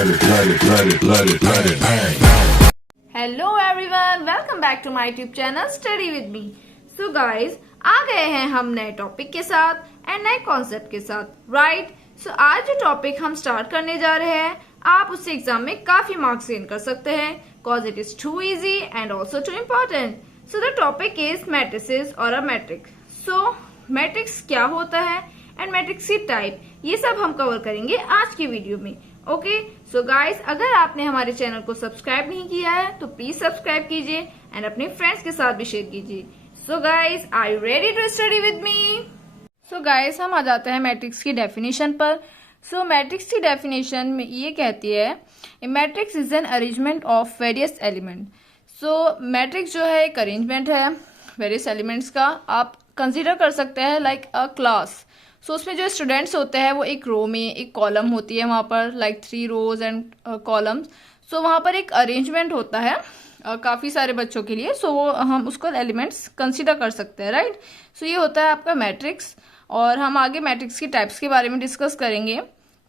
Hello everyone, welcome back to my YouTube channel study with me. So guys, आ गए हैं हम नए टॉपिक के साथ एंड नए कॉन्सेप्ट के साथ, राइट। सो आज जो टॉपिक हम स्टार्ट करने जा रहे हैं, आप उससे एग्जाम में काफी मार्क्स गेन कर सकते हैं, cause it is too easy and also too important. So the topic is matrices और अ मैट्रिक्स। सो मैट्रिक्स क्या होता है एंड मैट्रिक्स की टाइप, ये सब हम कवर करेंगे आज की वीडियो में। ओके, सो गाइस, अगर आपने हमारे चैनल को सब्सक्राइब नहीं किया है तो प्लीज सब्सक्राइब कीजिए एंड अपने फ्रेंड्स के साथ भी शेयर कीजिए। So guys, are you ready to study with me? So guys, हम आ जाते हैं मैट्रिक्स की डेफिनेशन पर। सो मैट्रिक्स की डेफिनेशन में ये कहती है, a matrix is an arrangement of various element. So matrix जो है एक अरेंजमेंट है वेरियस एलिमेंट्स का। आप कंसिडर कर सकते हैं लाइक अ क्लास। सो उसमें जो स्टूडेंट्स होते हैं वो एक रो में एक कॉलम होती है, वहाँ पर लाइक 3 रोज एंड कॉलम्स। सो वहाँ पर एक अरेंजमेंट होता है काफ़ी सारे बच्चों के लिए। सो वो हम उसको एलिमेंट्स कंसिडर कर सकते हैं, राइट। सो ये होता है आपका मैट्रिक्स, और हम आगे मैट्रिक्स की टाइप्स के बारे में डिस्कस करेंगे।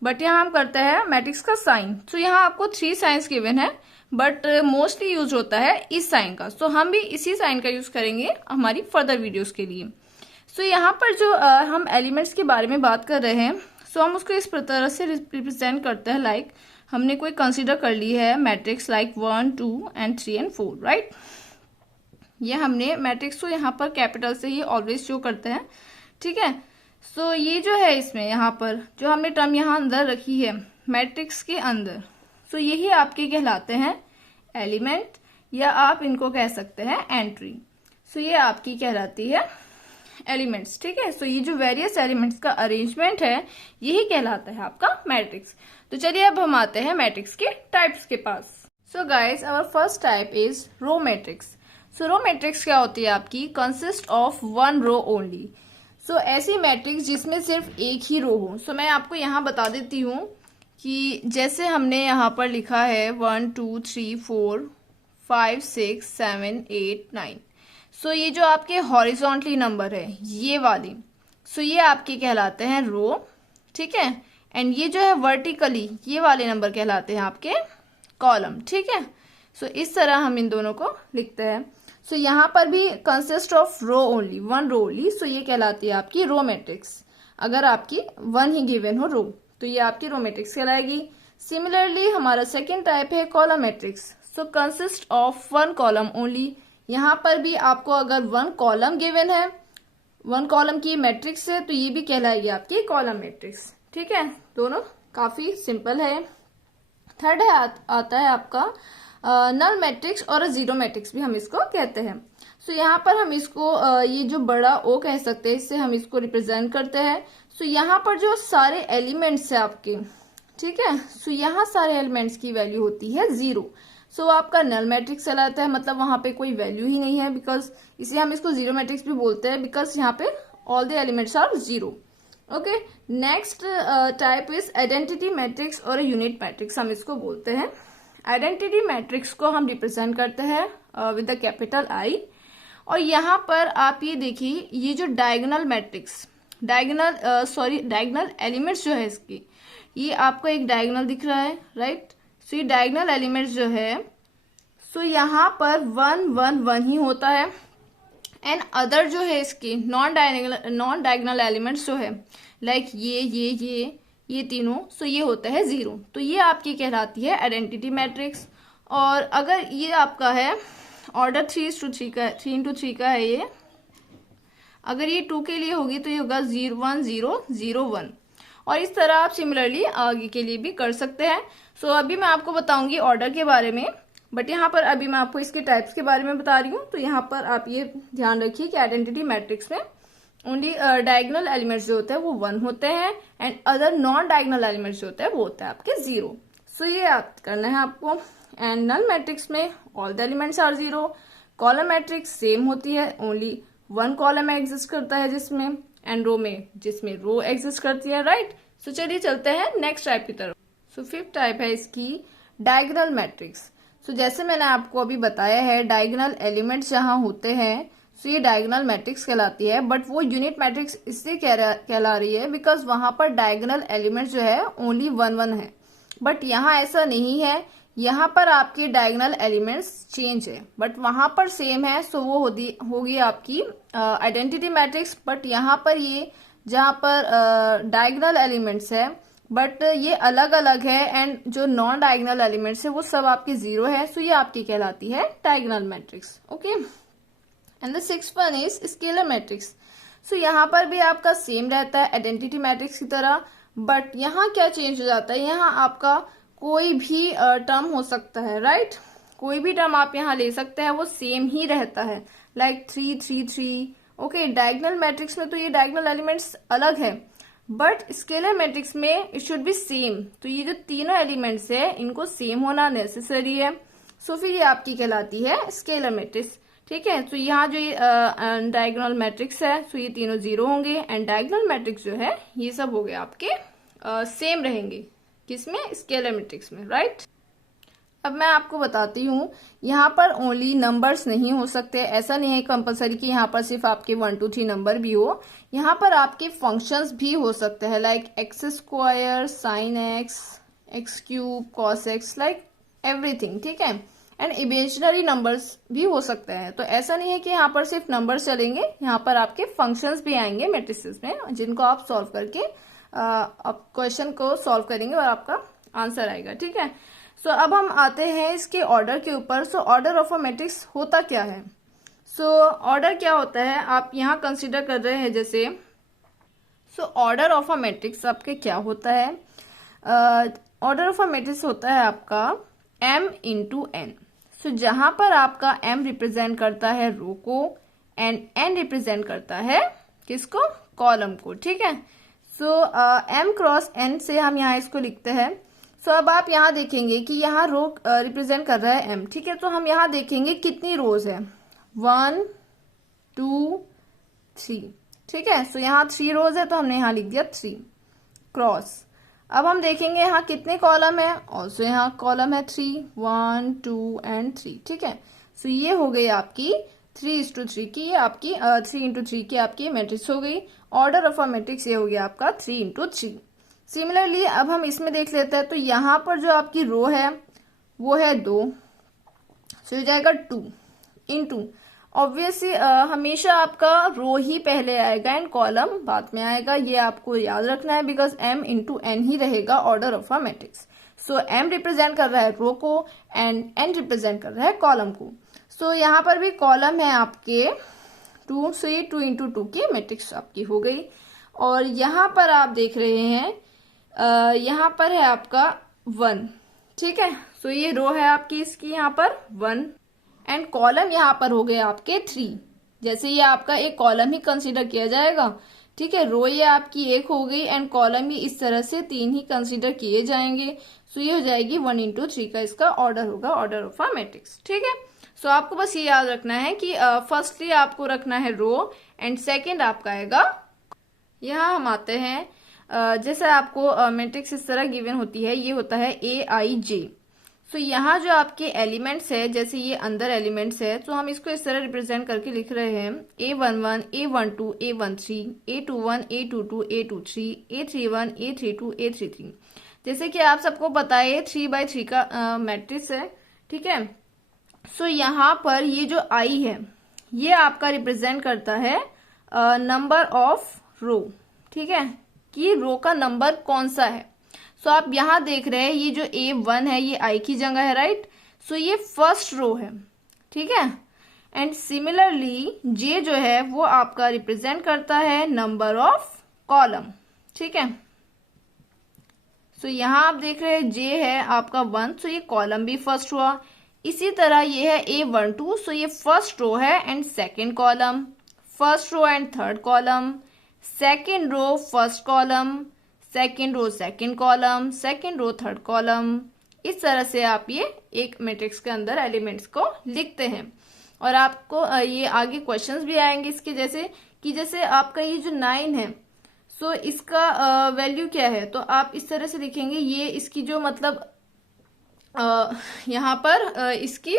बट यहाँ हम करते हैं मैट्रिक्स का साइन। सो यहाँ आपको 3 साइंस गिवन है, बट मोस्टली यूज होता है इस साइन का। सो हम भी इसी साइन का यूज करेंगे हमारी फर्दर वीडियोस के लिए। सो यहाँ पर जो हम एलिमेंट्स के बारे में बात कर रहे हैं, सो हम उसको इस तरह से रिप्रेजेंट करते हैं, लाइक हमने कोई कंसीडर कर ली है matrix like 1, 2 and 3 and 4, right. ये हमने मैट्रिक्स को यहाँ पर कैपिटल से ही ऑलवेज शो करते हैं, ठीक है। सो ये जो है इसमें यहाँ पर जो हमने टर्म यहाँ अंदर रखी है मैट्रिक्स के अंदर, सो यही आपके कहलाते हैं एलिमेंट, या आप इनको कह सकते हैं एंट्री। सो ये आपकी कहलाती है एलिमेंट्स, ठीक है। सो ये जो वेरियस एलिमेंट्स का अरेंजमेंट है यही कहलाता है आपका मैट्रिक्स। तो चलिए अब हम आते हैं मैट्रिक्स के टाइप्स के पास। So guys, our first type is row matrix. So row matrix क्या होती है आपकी? Consist of 1 row only. So ऐसी मैट्रिक्स जिसमें सिर्फ एक ही रो हो। सो मैं आपको यहाँ बता देती हूँ कि जैसे हमने यहाँ पर लिखा है 1, 2, 3, 4, 5, 6, 7, 8, 9। सो ये जो आपके हॉरिजॉन्टली नंबर है ये वाली, सो ये आपके कहलाते हैं रो, ठीक है। एंड ये जो है वर्टिकली ये वाले नंबर कहलाते हैं आपके कॉलम, ठीक है। सो इस तरह हम इन दोनों को लिखते हैं। सो यहाँ पर भी consist of row only, 1 row only. So ये कहलाती है आपकी रो मैट्रिक्स। अगर आपकी 1 ही गिवन हो रो, तो ये आपकी रो मैट्रिक्स कहलाएगी। सिमिलरली हमारा सेकेंड टाइप है column matrix. So consist of 1 column only. यहाँ पर भी आपको अगर 1 कॉलम गिवन है, 1 कॉलम की मैट्रिक्स है, तो ये भी कहलाएगी आपकी कॉलम मैट्रिक्स, ठीक है। दोनों काफी सिंपल है। थर्ड है आता है आपका नल मैट्रिक्स और जीरो मैट्रिक्स भी हम इसको कहते हैं। सो यहाँ पर हम इसको ये जो बड़ा ओ कह सकते हैं, इससे हम इसको रिप्रेजेंट करते हैं। सो यहाँ पर जो सारे एलिमेंट्स है आपके, ठीक है, सो यहाँ सारे एलिमेंट्स की वैल्यू होती है 0। सो आपका नल मैट्रिक्स चलाता है, मतलब वहां पे कोई वैल्यू ही नहीं है, बिकॉज इसे हम इसको जीरो मैट्रिक्स भी बोलते हैं, बिकॉज यहाँ पे all the elements are 0। Okay, next type is identity matrix और यूनिट मैट्रिक्स हम इसको बोलते हैं। आइडेंटिटी मैट्रिक्स को हम रिप्रेजेंट करते हैं विद द कैपिटल I। और यहाँ पर आप ये देखिए, ये जो डायगोनल मैट्रिक्स, डायगोनल एलिमेंट्स जो है इसकी, ये आपको एक डायगोनल दिख रहा है, राइट। सो ये डायगोनल एलिमेंट्स जो है, सो यहाँ पर 1, 1, 1 ही होता है। एंड अदर जो है इसकी नॉन डायगोनल एलिमेंट्स जो है, लाइक ये तीनों, सो ये होता है 0। तो ये आपकी कहलाती है आइडेंटिटी मैट्रिक्स। और अगर ये आपका है ऑर्डर 3:3 का, 3:3 का है ये, अगर ये 2 के लिए होगी तो ये होगा 0, 1, 0, 0, 1। और इस तरह आप सिमिलरली आगे के लिए भी कर सकते हैं। सो अभी मैं आपको बताऊंगी ऑर्डर के बारे में, बट यहाँ पर अभी मैं आपको इसके टाइप्स के बारे में बता रही हूँ। तो यहाँ पर आप ये ध्यान रखिए कि आइडेंटिटी मैट्रिक्स में ओनली डायगोनल एलिमेंट्स जो होते हैं वो 1 होते हैं, and other non diagonal elements जो होते हैं वो होते हैं आपके 0। सो ये आप करना है आपको। एंड नल मैट्रिक्स में all the elements are 0। Column matrix same होती है, ओनली 1 कॉलम एग्जिस्ट करता है जिसमें, एंड रो में जिसमें रो एग्जिस्ट करती है, राइट। सो चलिए चलते हैं नेक्स्ट टाइप की तरफ। सो फिफ्थ टाइप है इसकी डायगोनल मैट्रिक्स। सो जैसे मैंने आपको अभी बताया है, डायगोनल एलिमेंट्स जहाँ होते हैं, सो ये डायगोनल मैट्रिक्स कहलाती है। बट वो यूनिट मैट्रिक्स इससे कहला रही है बिकॉज वहां पर डायगोनल एलिमेंट्स जो है ओनली 1, 1 है। बट यहाँ ऐसा नहीं है, यहाँ पर आपके डायगोनल एलिमेंट्स चेंज है बट वहां पर सेम है, सो वो होगी आपकी आइडेंटिटी मैट्रिक्स। बट यहाँ पर ये जहाँ पर डायगोनल एलिमेंट्स है बट ये अलग अलग है एंड जो नॉन डायगोनल एलिमेंट्स है वो सब आपके 0 है, सो ये आपकी कहलाती है diagonal matrix. Okay, and the sixth one is scalar matrix. So यहाँ पर भी आपका सेम रहता है आइडेंटिटी मैट्रिक्स की तरह, बट यहाँ क्या चेंज हो जाता है, यहाँ आपका कोई भी टर्म हो सकता है, राइट? कोई भी टर्म आप यहाँ ले सकते हैं, वो सेम ही रहता है, लाइक 3 3 3। ओके, डायगोनल मैट्रिक्स में तो ये डायगोनल एलिमेंट्स अलग है, बट स्केलर मैट्रिक्स में इट शुड बी सेम। तो ये जो तीनों एलिमेंट्स है इनको सेम होना नेसेसरी है, सो फिर ये आपकी कहलाती है स्केलर मैट्रिक्स। ठीक है, तो यहाँ जो ये डायगोनल मैट्रिक्स है, सो ये तीनों 0 होंगे एंड डायगोनल मैट्रिक्स जो है ये सब हो गए आपके सेम रहेंगे, किसमें? स्केलर मैट्रिक्स में, राइट? अब मैं आपको बताती हूँ, यहाँ पर ओनली नंबर्स नहीं हो सकते, ऐसा नहीं है कंपलसरी कि यहाँ पर सिर्फ आपके 1 2 3 नंबर भी हो, यहाँ पर आपके फंक्शंस भी हो सकते हैं, like x square, sine x, x cube, cos x, like everything. ठीक है, एंड इमेजिनरी नंबर्स भी हो सकते हैं। तो ऐसा नहीं है कि यहाँ पर सिर्फ नंबर्स चलेंगे, यहाँ पर आपके फंक्शंस भी आएंगे मैट्रिसेस में, जिनको आप सॉल्व करके आप क्वेश्चन को सॉल्व करेंगे और आपका आंसर आएगा। ठीक है, सो अब हम आते हैं इसके ऑर्डर के ऊपर। So order of a matrix होता क्या है? सो ऑर्डर क्या होता है आप यहाँ कंसिडर कर रहे हैं जैसे, so order of a matrix आपके क्या होता है? ऑर्डर ऑफ अ मैट्रिक्स होता है आपका m इंटू एन। सो जहां पर आपका m रिप्रेजेंट करता है रो को एंड n रिप्रेजेंट करता है किसको? कॉलम को। ठीक है, सो m क्रॉस n से हम यहाँ इसको लिखते हैं। सो अब आप यहाँ देखेंगे कि यहाँ रो रिप्रेजेंट कर रहा है m। ठीक है, तो हम यहाँ देखेंगे कितनी रोज है, 1 2 3। ठीक है, सो यहाँ 3 रोज है तो हमने यहाँ लिख दिया 3 क्रॉस। अब हम देखेंगे यहाँ कितने कॉलम है, ऑल्सो यहाँ कॉलम है 3, 1 2 एंड 3। ठीक है, सो ये हो गई आपकी 3:3 की, ये आपकी 3:3 की आपकी मैट्रिक्स हो गई। ऑर्डर ऑफ अ मैट्रिक्स ये हो गया आपका 3:3। सिमिलरली अब हम इसमें देख लेते हैं, तो यहाँ पर जो आपकी रो है वो है 2, सो हो जाएगा 2 इंटू, ऑब्वियसली हमेशा आपका रो ही पहले आएगा एंड कॉलम बाद में आएगा, ये आपको याद रखना है, बिकॉज m इंटू एन ही रहेगा order of a matrix. So m represent कर रहा है रो को एंड n रिप्रेजेंट कर रहा है कॉलम को। सो यहाँ पर भी कॉलम है आपके 2, सो ये 2:2 की मैट्रिक्स आपकी हो गई। और यहाँ पर आप देख रहे हैं यहाँ पर है आपका 1। ठीक है, सो ये रो है आपकी इसकी यहाँ पर 1 एंड कॉलम यहाँ पर हो गए आपके 3। जैसे ये आपका एक कॉलम ही कंसीडर किया जाएगा। ठीक है, रो ये आपकी 1 हो गई एंड कॉलम ही इस तरह से 3 ही कंसीडर किए जाएंगे। सो ये हो जाएगी 1:3 का इसका ऑर्डर होगा, ऑर्डर ऑफ अ मैट्रिक्स। ठीक है, सो आपको बस ये याद रखना है कि फर्स्टली आपको रखना है रो एंड सेकेंड आपका आएगा। यहाँ हम आते हैं, जैसे आपको मैट्रिक्स इस तरह गिवन होती है, ये होता है AIJ। सो यहाँ जो आपके एलिमेंट्स है, जैसे ये अंदर एलिमेंट्स है, तो हम इसको इस तरह रिप्रेजेंट करके लिख रहे हैं A11, A12, A13, A21, A22, A23, A31, A32, A33। जैसे कि आप सबको पता है 3x3 का मैट्रिक्स है। ठीक है, सो यहाँ पर ये जो I है ये आपका रिप्रेजेंट करता है नंबर ऑफ रो। ठीक है, कि रो का नंबर कौन सा है। सो आप यहाँ देख रहे हैं ये जो A1 है ये I की जगह है, राइट? सो ये फर्स्ट रो है। ठीक है, एंड सिमिलरली J जो है वो आपका रिप्रेजेंट करता है नंबर ऑफ कॉलम। ठीक है, सो यहाँ आप देख रहे हैं J है आपका 1, सो ये कॉलम भी फर्स्ट हुआ। इसी तरह ये है A12, सो ये फर्स्ट रो है and second column, first row and third column, second row first column, second row second column, second row third column. इस तरह से आप ये एक मैट्रिक्स के अंदर एलिमेंट्स को लिखते हैं। और आपको ये आगे क्वेश्चंस भी आएंगे इसके, जैसे आपका ये जो 9 है, सो इसका वैल्यू क्या है, तो आप इस तरह से लिखेंगे, ये इसकी जो मतलब यहाँ पर इसकी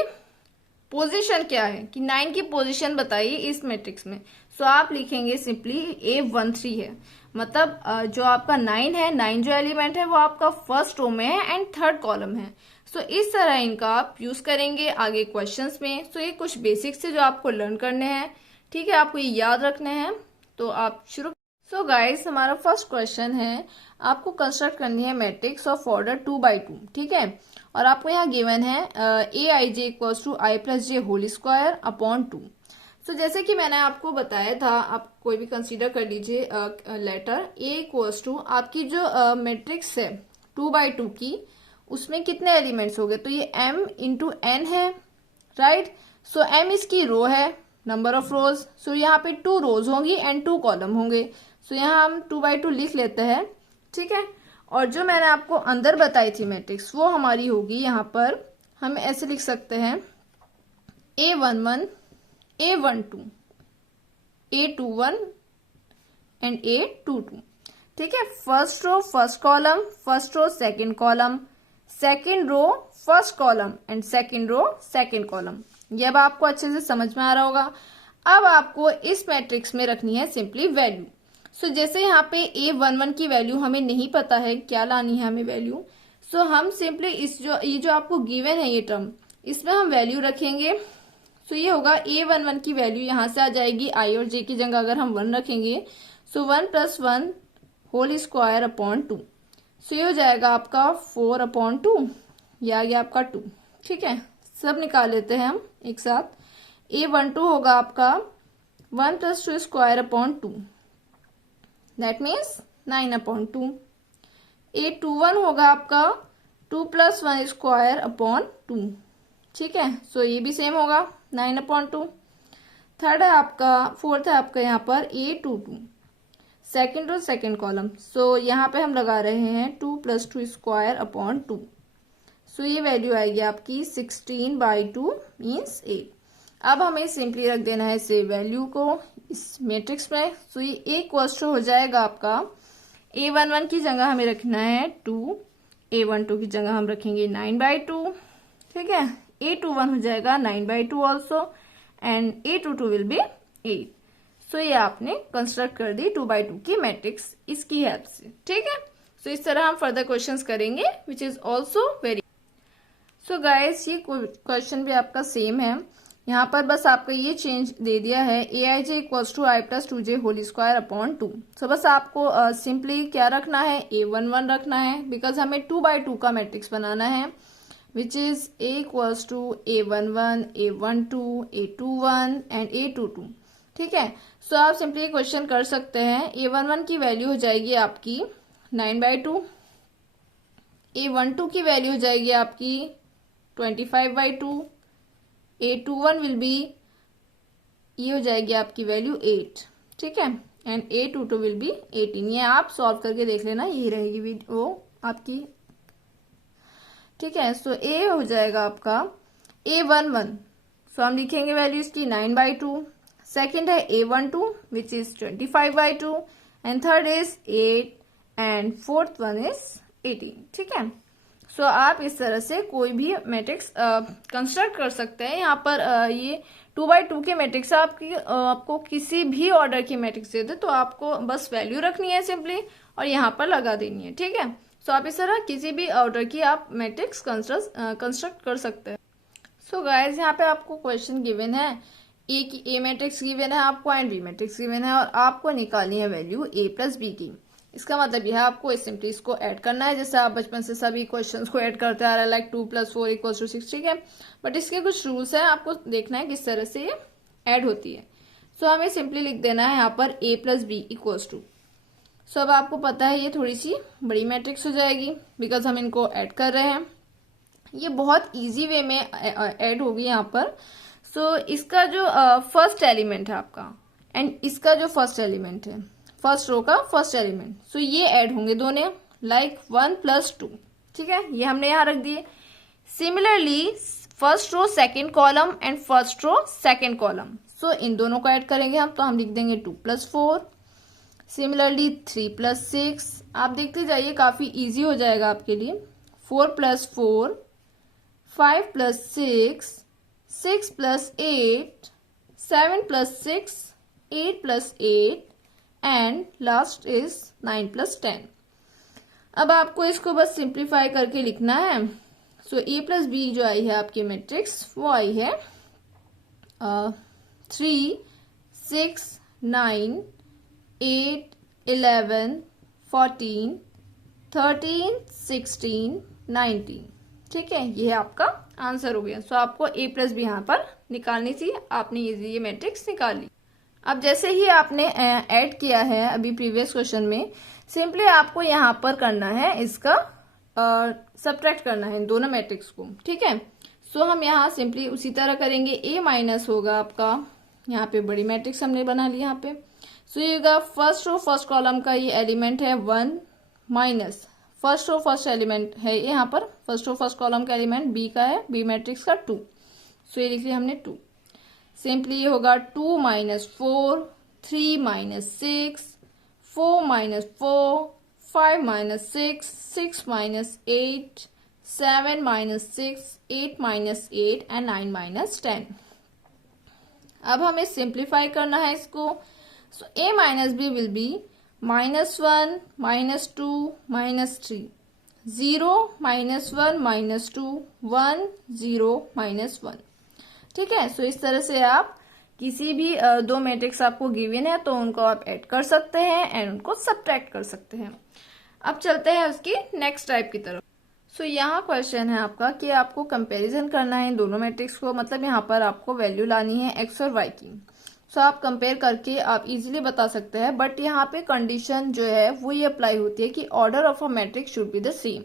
पोजीशन क्या है कि 9 की पोजीशन बताइए इस मैट्रिक्स में। सो आप लिखेंगे सिंपली A13 है। मतलब जो आपका 9 है, 9 जो एलिमेंट है वो आपका फर्स्ट रो में है एंड थर्ड कॉलम है। सो इस तरह इनका आप यूज करेंगे आगे क्वेश्चंस में। सो ये कुछ बेसिक्स है जो आपको लर्न करने हैं, ठीक है, आपको ये याद रखने हैं। तो आप शुरू। सो गाइस, हमारा फर्स्ट क्वेश्चन है, आपको कंस्ट्रक्ट करनी है मैट्रिक्स ऑफ ऑर्डर 2x2, ठीक है। और आपको यहाँ गिवन है aij equals to i plus j whole square upon 2। So जैसे कि मैंने आपको बताया था, आप कोई भी कंसीडर कर लीजिए लेटर a इक्वल्स टू आपकी जो मैट्रिक्स है 2x2 की, उसमें कितने एलिमेंट्स हो गए, तो ये m इंटू n है, राइट। सो m इसकी रो है, नंबर ऑफ रोज। सो यहाँ पे 2 रोज होंगी एंड 2 कॉलम होंगे। सो यहाँ हम 2x2 लिख लेते हैं, ठीक है। और जो मैंने आपको अंदर बताई थी मैट्रिक्स, वो हमारी होगी, यहाँ पर हम ऐसे लिख सकते हैं A11, A12, A21 and A22, ठीक है। First row first column, first row second column, second row first column and second row second column. ये अब आपको अच्छे से समझ में आ रहा होगा। अब आपको इस मैट्रिक्स में रखनी है सिंपली वैल्यू। सो जैसे यहाँ पे A11 की वैल्यू हमें नहीं पता है, क्या लानी है हमें वैल्यू। सो हम सिंपली ये जो आपको गिवन है ये टर्म, इसमें हम वैल्यू रखेंगे। सो ये होगा A11 की वैल्यू यहाँ से आ जाएगी I और J की जगह अगर हम 1 रखेंगे, सो 1 + 1 होल स्क्वायर अपॉन 2। सो ये हो जाएगा आपका 4 अपॉन 2, ये आ गया आपका 2, ठीक है। सब निकाल लेते हैं हम एक साथ। A12 होगा आपका 1 + 2 square upon 2, that means 9 upon 2। A21 होगा आपका 2 + 1 स्क्वायर अपॉन 2, ठीक है। सो ये भी सेम होगा 9 अपॉन 2। थर्ड है आपका, फोर्थ है आपका यहाँ पर A22, सेकेंड और सेकेंड कॉलम। सो यहाँ पे हम लगा रहे हैं 2 + 2 स्क्वायर अपॉन 2। सो ये वैल्यू आएगी आपकी 16/2 मीन्स 8। अब हमें सिंपली रख देना है से वैल्यू को इस मैट्रिक्स में। सो ये इक्वल्स हो जाएगा आपका, A11 की जगह हमें रखना है 2, A12 की जगह हम रखेंगे 9/2, ठीक है। A21 हो जाएगा 9/2 also and A22 will be 8। सो ये आपने कंस्ट्रक्ट कर दी 2x2 की मैट्रिक्स इसकी हेल्प से, ठीक है। सो इस तरह हम फर्दर क्वेश्चंस करेंगे which is also very. So guys, ये क्वेश्चन भी आपका सेम है। यहाँ पर बस आपका ये चेंज दे दिया है aij equals to i + 2j whole square upon 2। So बस आपको सिंपली क्या रखना है, A11 रखना है, बिकॉज हमें 2x2 का मैट्रिक्स बनाना है which is a equals to A11, A12, A21 and A22, ठीक है। सो आप सिंपली क्वेश्चन कर सकते हैं। A11 की वैल्यू हो जाएगी आपकी 9/2, A12 की वैल्यू हो जाएगी आपकी 25/2, A21 विल बी, ये हो जाएगी आपकी वैल्यू 8, ठीक है, एंड A22 विल बी 18। ये आप सॉल्व करके देख लेना, यही रहेगी वो आपकी, ठीक है। सो A हो जाएगा आपका A11, सो हम लिखेंगे वैल्यू इसकी 9/2। सेकेंड है A12 which is 25/2 and third is 8 and fourth one is 18, ठीक है। सो आप इस तरह से कोई भी मैट्रिक्स कंस्ट्रक्ट कर सकते हैं। यहाँ पर ये 2x2 के मैट्रिक्स आपको किसी भी ऑर्डर की मैट्रिक्स दे दे तो आपको बस वैल्यू रखनी है सिंपली और यहाँ पर लगा देनी है, ठीक है। सो आप इस तरह किसी भी ऑर्डर की आप मैट्रिक्स कंस्ट्रक्ट कर सकते हैं। सो गाइज, यहाँ पे आपको क्वेश्चन गिवन है, ए मैट्रिक्स गिवन है आपको एंड बी मैट्रिक्स गिवन है और आपको निकालनी है वैल्यू A + B की। इसका मतलब यह है आपको सिंपली इसको ऐड करना है, जैसे आप बचपन से सभी क्वेश्चंस को ऐड करते आ रहे हैं, लाइक 2 + 4 = 6, ठीक है। बट इसके कुछ रूल्स हैं, आपको देखना है किस तरह से ये ऐड होती है। सो हमें सिंपली लिख देना है यहाँ पर A + B = सो अब आपको पता है ये थोड़ी सी बड़ी मैट्रिक्स हो जाएगी बिकॉज हम इनको ऐड कर रहे हैं। ये बहुत ईजी वे में ऐड होगी यहाँ पर। सो इसका जो फर्स्ट एलिमेंट है आपका एंड इसका जो फर्स्ट एलिमेंट है, फर्स्ट रो का फर्स्ट एलिमेंट, सो ये ऐड होंगे दोनों, लाइक 1 + 2, ठीक है, ये हमने यहाँ रख दिए। Similarly first row second column and first row second column, so इन दोनों को ऐड करेंगे हम, तो हम लिख देंगे 2 + 4। सिमिलरली 3 + 6, आप देखते जाइए काफी इजी हो जाएगा आपके लिए। 4 + 4, 5 + 6, 6 + 8, 7 + 6, 8 + 8 एंड लास्ट इज 9 + 10। अब आपको इसको बस सिंप्लीफाई करके लिखना है। सो ए प्लस बी जो आई है आपकी मैट्रिक्स वो आई है 3, 6, 9, 8, 11, 14, 13, 16, 19। ठीक है, ये आपका आंसर हो गया। सो आपको ए प्लस बी यहाँ पर निकालनी थी, आपने ये मैट्रिक्स निकाल ली। अब जैसे ही आपने ऐड किया है अभी प्रीवियस क्वेश्चन में, सिंपली आपको यहाँ पर करना है इसका सब्ट्रैक्ट करना है इन दोनों मैट्रिक्स को। ठीक है, सो हम यहाँ सिंपली उसी तरह करेंगे। ए माइनस होगा आपका, यहाँ पे बड़ी मैट्रिक्स हमने बना ली यहाँ पे। सो ये होगा फर्स्ट रो फर्स्ट कॉलम का ये एलिमेंट है 1 minus first row first element है यहाँ पर, फर्स्ट रो फर्स्ट कॉलम का एलिमेंट बी का है, बी मैट्रिक्स का 2। सो ये लिख लिया हमने 2। सिंपली ये होगा 2 minus 4, 3 minus 6, 4 minus 4, 5 minus 6, 6 minus 8, 7 minus 6, 8 minus 8 and 9 minus 10। अब हमें सिंप्लीफाई करना है इसको। सो ए माइनस बी विल बी -1, -2, -3, 0, -1, -2, 1, 0, -1। ठीक है, सो इस तरह से आप किसी भी दो मैट्रिक्स आपको गिवन है तो उनको आप ऐड कर सकते हैं एंड उनको सब्ट्रैक्ट कर सकते हैं। अब चलते हैं उसकी नेक्स्ट टाइप की तरफ। सो यहाँ क्वेश्चन है आपका कि आपको कंपैरिजन करना है इन दोनों मैट्रिक्स को, मतलब यहाँ पर आपको वैल्यू लानी है एक्स और वाई की। सो आप कंपेयर करके आप इजीली बता सकते हैं, बट यहाँ पे कंडीशन जो है वो ये अप्लाई होती है कि order of a matrix should be the same.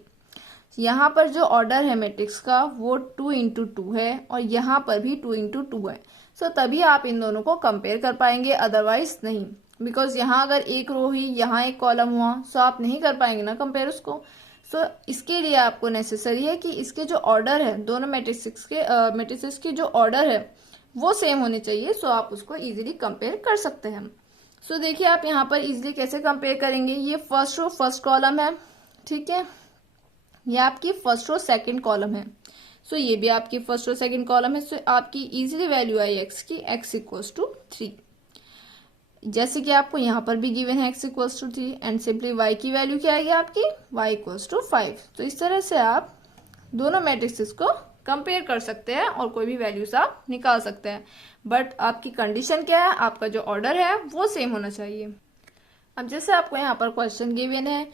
यहाँ पर जो ऑर्डर है मैट्रिक्स का वो 2 × 2 है और यहाँ पर भी 2 × 2 है। सो तभी आप इन दोनों को कंपेयर कर पाएंगे, अदरवाइज नहीं। बिकॉज यहाँ अगर एक रो ही यहाँ एक कॉलम हुआ सो आप नहीं कर पाएंगे ना कंपेयर उसको। सो इसके लिए आपको नेसेसरी है कि इसके जो ऑर्डर है दोनों मैट्रिक्स के जो ऑर्डर है वो सेम होने चाहिए। सो आप उसको इजीली कंपेयर कर सकते हैं। सो देखिए आप यहाँ पर इजीली कैसे कंपेयर करेंगे। ये फर्स्ट रो फर्स्ट कॉलम है, ठीक है, ये आपकी फर्स्ट रो सेकंड कॉलम है। सो ये भी आपकी फर्स्ट रो सेकंड कॉलम है। सो आपकी इजीली वैल्यू आई एक्स की, x = 3, जैसे कि आपको यहाँ पर भी गिवन है x = 3 एंड सिंपली y की वैल्यू क्या आएगी आपकी, y = 5। तो इस तरह से आप दोनों मैट्रिक्स को कंपेयर कर सकते हैं और कोई भी वैल्यूज आप निकाल सकते हैं, बट आपकी कंडीशन क्या है, आपका जो ऑर्डर है वो सेम होना चाहिए। अब जैसे आपको यहाँ पर क्वेश्चन गिवन है,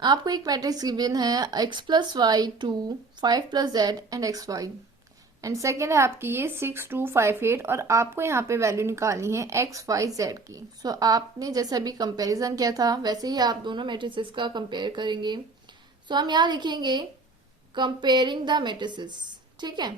आपको एक मैट्रिक्स गिवन है x + y 2, 5 + z and xy, and second है आपकी ये 6, 2, 5, 8 और आपको यहाँ पे वैल्यू निकालनी है x, y, z की। सो आपने जैसे अभी कंपैरिजन किया था वैसे ही आप दोनों मैट्रिसेस का कंपेयर करेंगे। सो हम यहाँ लिखेंगे कंपेयरिंग द मैट्रिसेस। ठीक है,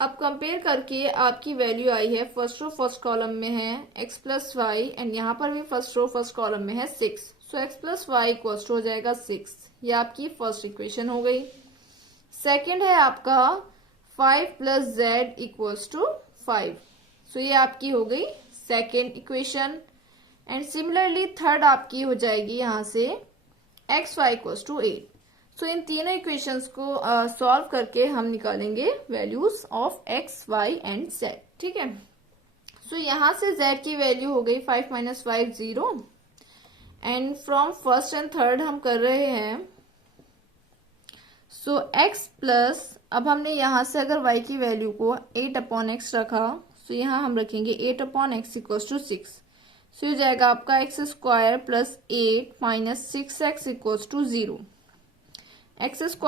अब कंपेयर करके आपकी वैल्यू आई है फर्स्ट रो फर्स्ट कॉलम में है x + y एंड यहाँ पर भी फर्स्ट रो फर्स्ट कॉलम में है 6। सो x + y = हो जाएगा 6। ये आपकी फर्स्ट इक्वेशन हो गई। सेकंड है आपका 5 + z = 5। सो ये आपकी हो गई second equation and similarly third आपकी हो जाएगी यहाँ से x, y = 8। सो इन तीनों इक्वेशंस को सॉल्व करके हम निकालेंगे values of x, y and z। ठीक है, सो यहाँ से z की वैल्यू हो गई 5 - 5 0 and from first and third हम कर रहे हैं। सो x प्लस, अब हमने यहाँ से अगर y की वैल्यू को 8/x रखा, सो यहाँ हम रखेंगे 8/x = 6। सो हो जाएगा आपका x² + 8 - 6x = 0। x² -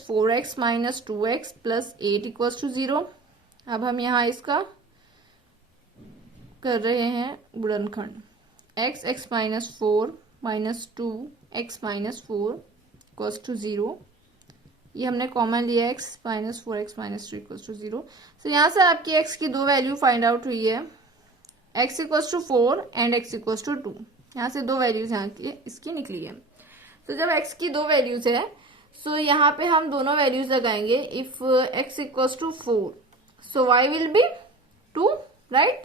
4x - 2x + 8 = 0। अब हम यहाँ इसका कर रहे हैं गुणनखंड। x - 4 - 2x - 4 = 0। ये हमने कॉमन लिया x - 4x - 3 = 0। तो यहाँ से आपकी x की दो वैल्यू फाइंड आउट हुई है, x = 4 एंड x = 2। यहाँ से दो वैल्यूज यहाँ की इसकी निकली है। तो जब x की दो वैल्यूज है सो यहाँ पे हम दोनों वैल्यूज लगाएंगे। If x = 4 so y will be 2, right,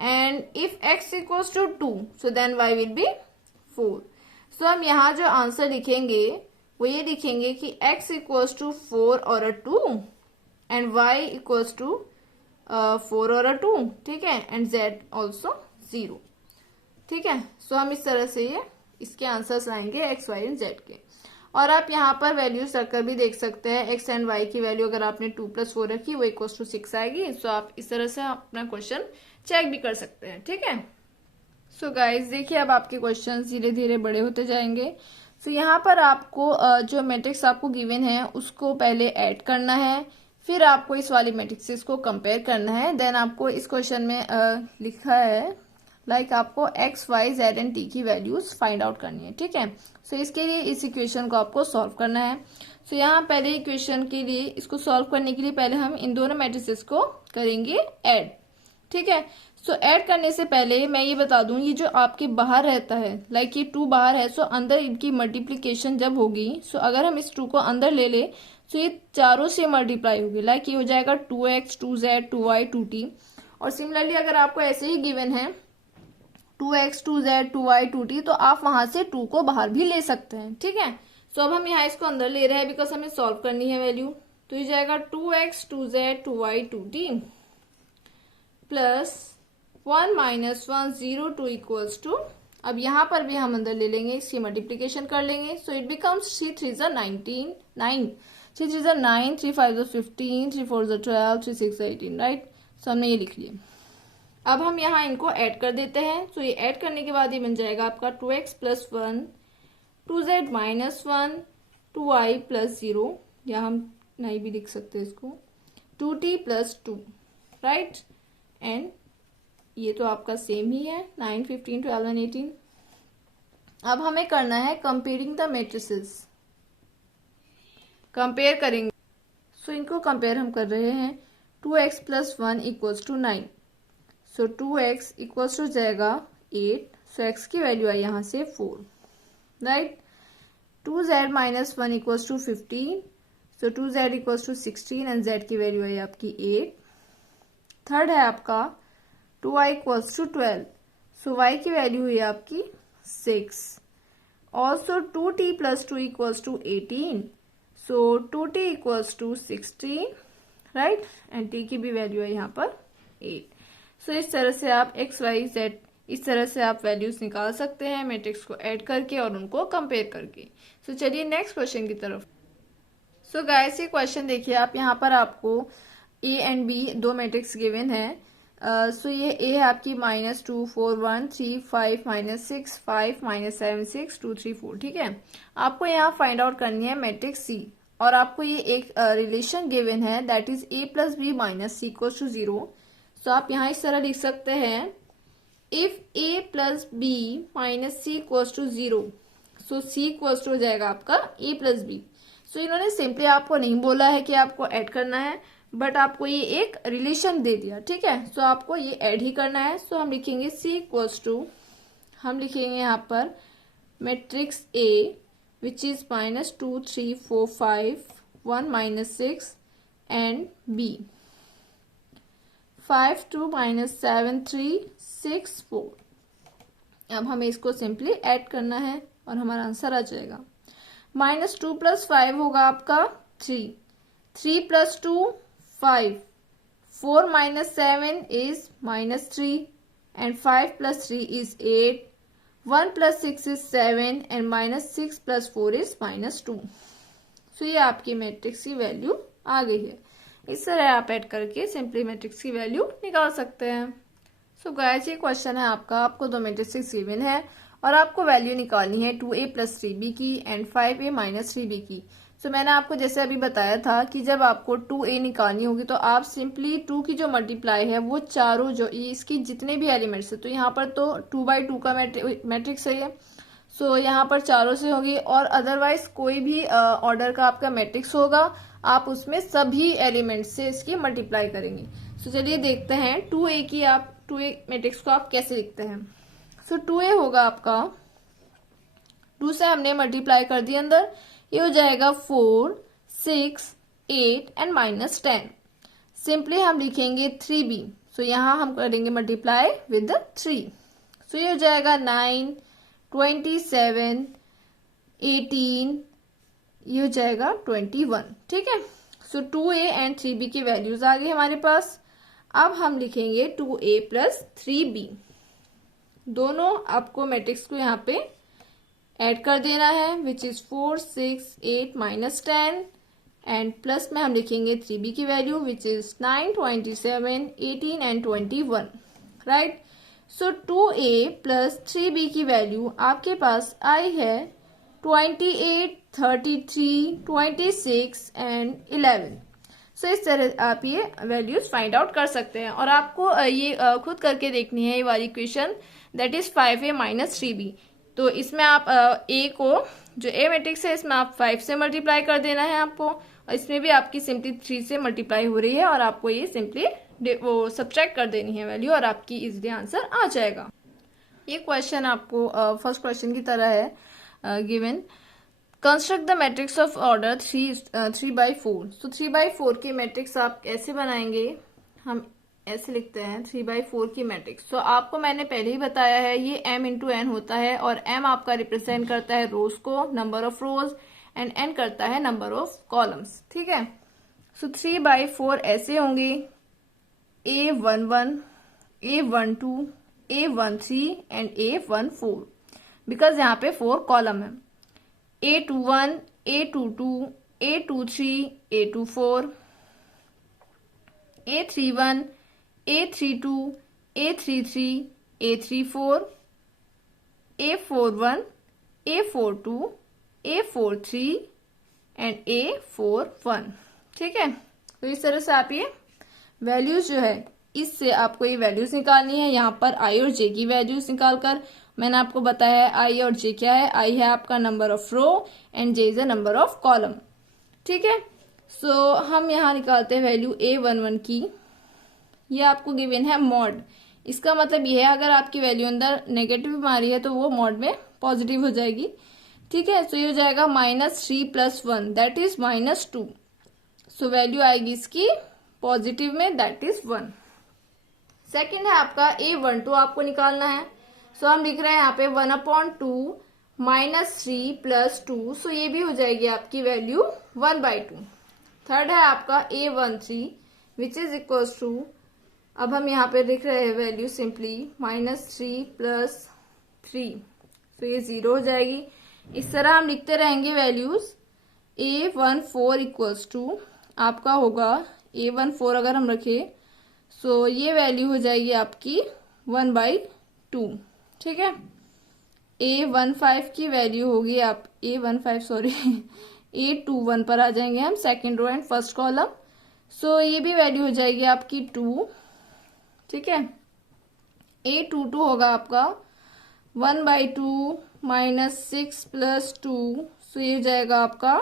and if x = 2 so then y will be 4। So हम यहाँ जो आंसर लिखेंगे वो ये लिखेंगे कि x = 4 और 2 एंड y = 4 और 2, ठीक है, एंड जेड ऑल्सो 0, ठीक है। सो हम इस तरह से ये इसके आंसर्स लाएंगे एक्स वाई एंड जेड के। और आप यहाँ पर वैल्यूज रखकर भी देख सकते हैं, एक्स एंड वाई की वैल्यू अगर आपने 2 + 4 रखी वो इक्वल टू 6 आएगी। सो आप इस तरह से अपना क्वेश्चन चेक भी कर सकते हैं, ठीक है। सो गाइज देखिए, अब आपके क्वेश्चन धीरे धीरे बड़े होते जाएंगे। सो यहाँ पर आपको जो मैट्रिक्स आपको गिवन है उसको पहले ऐड करना है, फिर आपको इस वाली मैट्रिक्स को कंपेयर करना है। देन आपको इस क्वेश्चन में लिखा है लाइक आपको x y z and t की वैल्यूज फाइंड आउट करनी है, ठीक है। सो इसके लिए इस इक्वेशन को आपको सॉल्व करना है। सो यहाँ पहले इक्वेशन के लिए इसको सॉल्व करने के लिए पहले हम इन दोनों मैट्रिसेस को करेंगे ऐड, ठीक है। सो ऐड करने से पहले मैं ये बता दूं, ये जो आपके बाहर रहता है लाइक ये 2 बाहर है, सो अंदर इनकी मल्टीप्लीकेशन जब होगी, सो अगर हम इस 2 को अंदर ले ले तो ये चारों से मल्टीप्लाई होगी, लाइक ये हो जाएगा 2x 2z 2y 2t। और सिमिलरली अगर आपको ऐसे ही गिवन है 2x 2z 2y 2t, तो आप वहां से 2 को बाहर भी ले सकते हैं, ठीक है। सो अब हम यहाँ इसको अंदर ले रहे हैं बिकॉज हमें सॉल्व करनी है वैल्यू। तो ये जाएगा 2x 2z 2y 2t plus 1 - 1 0 2 equals to, अब यहाँ पर भी हम अंदर ले लेंगे, इसकी मल्टीप्लीकेशन कर लेंगे। So it becomes 3 3 = 19 9 3 3 = 9 3 5 = 15 3 4 = 12 3 6 = 18, right. सो हमने ये लिख लिया। अब हम यहाँ इनको ऐड कर देते हैं। सो ये ऐड करने के बाद ये बन जाएगा आपका 2x + 1 2z - 1 2y + 0, या हम नहीं भी लिख सकते इसको, 2t + 2, राइट। एंड ये तो आपका सेम ही है 9 15 12 एंड 18। अब हमें करना है कंपेयरिंग द मैट्रिसेस, कंपेयर करेंगे। सो इनको कंपेयर हम कर रहे हैं। 2x + 1 = 9, so 2x equals to जाएगा 8, सो x की वैल्यू आई यहाँ से 4, right. 2z - 1 = 15, so 2z = 16 and z की वैल्यू आई आपकी 8। थर्ड है आपका 2y = 12, सो y की वैल्यू हुई आपकी 6। Also 2t + 2 = 18, so 2t = 16, right. And t की भी वैल्यू है यहाँ पर 8। सो इस तरह से आप x y z इस तरह से आप वैल्यूज निकाल सकते हैं मैट्रिक्स को ऐड करके और उनको कंपेयर करके। सो चलिए नेक्स्ट क्वेश्चन की तरफ। सो गाइस ये क्वेश्चन देखिए आप, यहाँ पर आपको a and b 2 matrix given है। सो ये a है आपकी -2 4 1 3 5 -6 5 -7 6 2 3 4, ठीक है। आपको यहाँ फाइंड आउट करनी है मैट्रिक्स c, और आपको ये एक रिलेशन गिवन है that is a + b - c = 0। So आप यहाँ इस तरह लिख सकते हैं, if a + b - c = 0, so c equals to हो जाएगा आपका a + b। सो इन्होंने सिंपली आपको नहीं बोला है कि आपको ऐड करना है, बट आपको ये एक रिलेशन दे दिया, ठीक है। सो आपको ये ऐड ही करना है। सो हम लिखेंगे c इक्वल्स टू, हम लिखेंगे यहाँ पर matrix a which is -2 3 4 5 1 -6 and b 5 2 -7 3 6 4। अब हमें इसको सिंपली ऐड करना है और हमारा आंसर आ जाएगा। -2 + 5 होगा आपका 3 3 + 2 5 4 - 7 is -3 and 5 + 3 is 8 1 + 6 is 7 and -6 + 4 is -2। सो ये आपकी मैट्रिक्स की वैल्यू आ गई है। इस तरह आप ऐड करके सिंपली मैट्रिक्स की वैल्यू निकाल सकते हैं। सो गाइस ये क्वेश्चन है आपका, आपको 2 मैट्रिक्स गिवन है और आपको वैल्यू निकालनी है 2a + 3b की एंड 5a - 3b की। सो मैंने आपको जैसे अभी बताया था कि जब आपको 2a निकालनी होगी तो आप सिंपली 2 की जो मल्टीप्लाई है वो चारों जो इसकी जितने भी एलिमेंट्स है, तो यहाँ पर तो 2/2 का मैट्रिक्स है, सो यहाँ पर चारों से होगी, और अदरवाइज कोई भी ऑर्डर का आपका मैट्रिक्स होगा आप उसमें सभी एलिमेंट्स से इसकी मल्टीप्लाई करेंगे। सो चलिए देखते हैं 2a की आप 2a मैट्रिक्स को आप कैसे लिखते हैं। सो 2a होगा आपका, 2 से हमने मल्टीप्लाई कर दिया अंदर, ये हो जाएगा 4 6 8 एंड -10। सिंपली हम लिखेंगे 3b, सो यहाँ हम करेंगे मल्टीप्लाई विद 3। सो ये हो जाएगा 9 27 18, ये हो जाएगा 21, ठीक है। सो 2a एंड 3b की वैल्यूज आ गई हमारे पास। अब हम लिखेंगे 2a प्लस 3b। दोनों आपको मैट्रिक्स को यहाँ पे ऐड कर देना है, which is 4 6 8 minus 10 and plus में हम लिखेंगे 3b की value which is 9 27 18 and 21, right. So 2a plus 3b की वैल्यू आपके पास आई है 28 33 26 एंड 11। सो इस तरह आप ये वैल्यूज फाइंड आउट कर सकते हैं और आपको ये खुद करके देखनी है ये वाली equation, that is 5a minus 3b। तो इसमें आप a को, जो a मैट्रिक्स है, इसमें आप 5 से मल्टीप्लाई कर देना है आपको, और इसमें भी आपकी सिंपली 3 से मल्टीप्लाई हो रही है और आपको ये सिंपली वो सब्ट्रैक्ट कर देनी है वैल्यू और आपकी इजीली आंसर आ जाएगा। ये क्वेश्चन आपको फर्स्ट क्वेश्चन की तरह है given. Construct the matrix of order 3/4। तो 3/4 की मैट्रिक्स आप कैसे बनाएंगे, हम ऐसे लिखते हैं 3/4 की मैट्रिक्स। तो आपको मैंने पहले ही बताया है ये m इंटू n होता है और m आपका रिप्रेजेंट करता है रोज को, number of rose, and n करता है नंबर ऑफ कॉलम्स, ठीक है। सो 3/4 ऐसे होंगे A11, A12, A13 and A14, because यहाँ पे 4 कॉलम है। A21, A22, A23, A24, A31, A32, A33, A34, A41, A42, A43 and A41, ठीक है। तो इस तरह से आप ये वैल्यूज जो है, इससे आपको ये वैल्यूज निकालनी है। यहाँ पर आई और जे की वैल्यूज निकालकर मैंने आपको बताया है आई और जे क्या है। आई है आपका number of row and j is a number of column, ठीक है। सो हम यहाँ निकालते हैं वैल्यू A11 की। ये आपको गिवन है मॉड, इसका मतलब ये है अगर आपकी वैल्यू अंदर नेगेटिव में आ रही है तो वो मॉड में पॉजिटिव हो जाएगी, ठीक है। सो ये हो जाएगा -3 + 1 दैट इज -2। सो वैल्यू आएगी इसकी पॉजिटिव में, दैट इज 1। सेकेंड है आपका A12 आपको निकालना है। सो हम लिख रहे हैं यहाँ पे 1/2 -3 + 2। सो ये भी हो जाएगी आपकी वैल्यू 1/2। थर्ड है आपका A13 which is equal to, अब हम यहाँ पे लिख रहे हैं वैल्यू सिंपली -3 + 3। सो ये 0 हो जाएगी। इस तरह हम लिखते रहेंगे वैल्यूज। A14 इक्वल्स टू आपका होगा A14 अगर हम रखें, सो ये वैल्यू हो जाएगी आपकी 1/2, ठीक है। A15 की वैल्यू होगी आप A21 पर आ जाएंगे हम, second row and first column. So ये भी वैल्यू हो जाएगी आपकी 2, ठीक है। A22 होगा आपका 1/2 -6 + 2। सो ये हो जाएगा आपका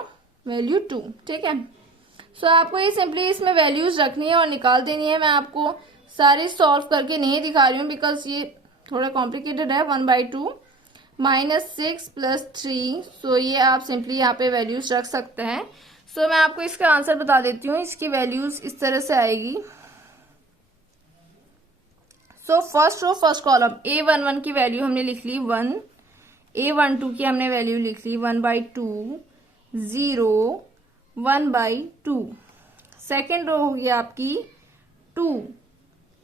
वैल्यू 2, ठीक है। सो आपको ये सिंपली इसमें वैल्यूज रखनी है और निकाल देनी है। मैं आपको सारे सॉल्व करके नहीं दिखा रही हूँ बिकॉज ये थोड़ा कॉम्प्लिकेटेड है। 1/2 -6 + 3। सो ये आप सिंपली यहाँ पे वैल्यूज रख सकते हैं। सो मैं आपको इसका आंसर बता देती हूँ। इसकी वैल्यूज इस तरह से आएगी। So first row first column A11 की वैल्यू हमने लिख ली 1, A12 की हमने वैल्यू लिख ली 1/2, 0, 1/2। सेकेंड रो हो गई आपकी 2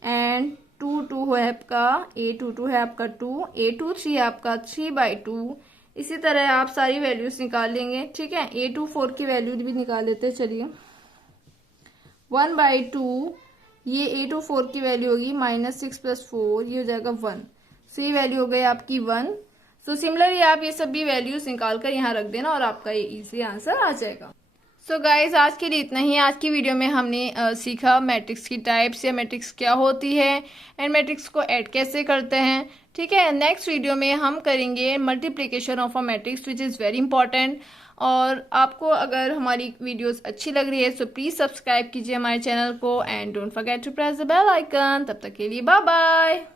एंड 2 है आपका A22 है आपका 2, A23 आपका 3/2। इसी तरह आप सारी वैल्यूज निकाल लेंगे, ठीक है। A24 की वैल्यू भी निकाल लेते हैं, चलिए। 1/2, ये A24 की वैल्यू होगी -6 + 4, ये हो जाएगा 1। सो ये वैल्यू हो गई आपकी 1। सो सिमिलरली आप ये सब भी वैल्यूज निकाल कर यहाँ रख देना और आपका ये इजी आंसर आ जाएगा। सो गाइज आज के लिए इतना ही। आज की वीडियो में हमने सीखा मैट्रिक्स की टाइप्स या मैट्रिक्स क्या होती है एंड मैट्रिक्स को ऐड कैसे करते हैं, ठीक है। नेक्स्ट वीडियो में हम करेंगे multiplication of a matrix which is very important. और आपको अगर हमारी वीडियोस अच्छी लग रही है सो प्लीज़ सब्सक्राइब कीजिए हमारे चैनल को and don't forget to press the bell icon. तब तक के लिए बाय बाय।